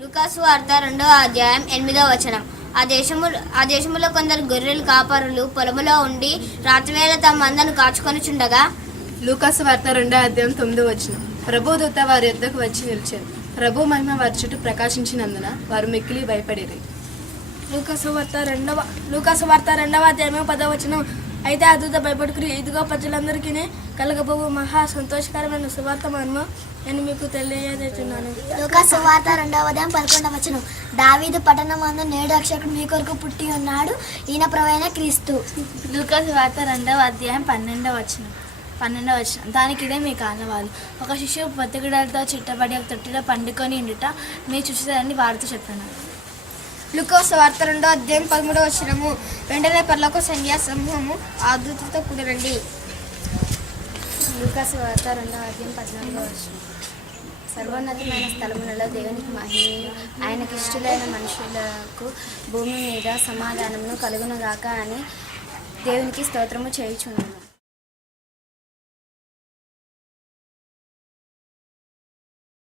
లూకాసు వార్త 2వ అధ్యాయం 8వ వచనం. ఆ దేశములో కొందరు గొర్రెల కాపరులు పొలములో ఉండి రాత్రివేళ తమ మందను కాచుకొనుచుండగా. లూకాసు వార్త 2వ అధ్యాయం 9వ వచనం. ప్రభు దూత వారి యొద్దకు వచ్చి నిలిచారు. ప్రభు మహిమ వారి చుట్టూ ప్రకాశించినందున వారు మిక్కిలి భయపడిరి. లూకాసు వార్త 2వ అధ్యాయం 10వ వచనం. అయితే ఆ దూత భయపడుకుని, ఇదిగో ప్రజలందరికీ కలగబోవు మహా సంతోషకరమైన సువార్తను నేను మీకు తెలియజేస్తున్నాను. లూకాసు వార్త 2వ అధ్యాయం 11వ వచనం. దావీదు పట్టణమందు నేడు రక్షకుడు మీ కొరకు పుట్టి ఉన్నాడు, ఈయన ప్రభువైన క్రీస్తు. లూకాసు వార్త 2వ అధ్యాయం 12వ వచనం. దానికి ఇదే మీ కారణవాలు. ఒక శిశువు పొత్తిగుడ్డలతో చుట్టబడి ఒక తొట్టిలో పండుకొని ఉండుట మీరు చూసేదాన్ని వారితో చెప్పాను. లూకాసు వార్త 2వ అధ్యాయం 13వ వచనము. వెంటనే పరలోక సైన్య సమూహము ఆ దూతతో కూడిరండి. లూకాసు వార్త 2వ అధ్యాయం 14వ వచనం. సర్వోన్నతమైన స్థలములలో దేవునికి మహిమయు ఆయనకి ఇష్టలైన మనుషులకు భూమి మీద సమాధానమును కలుగునుగాక అని దేవునికి స్తోత్రము చేయుచున్నాను.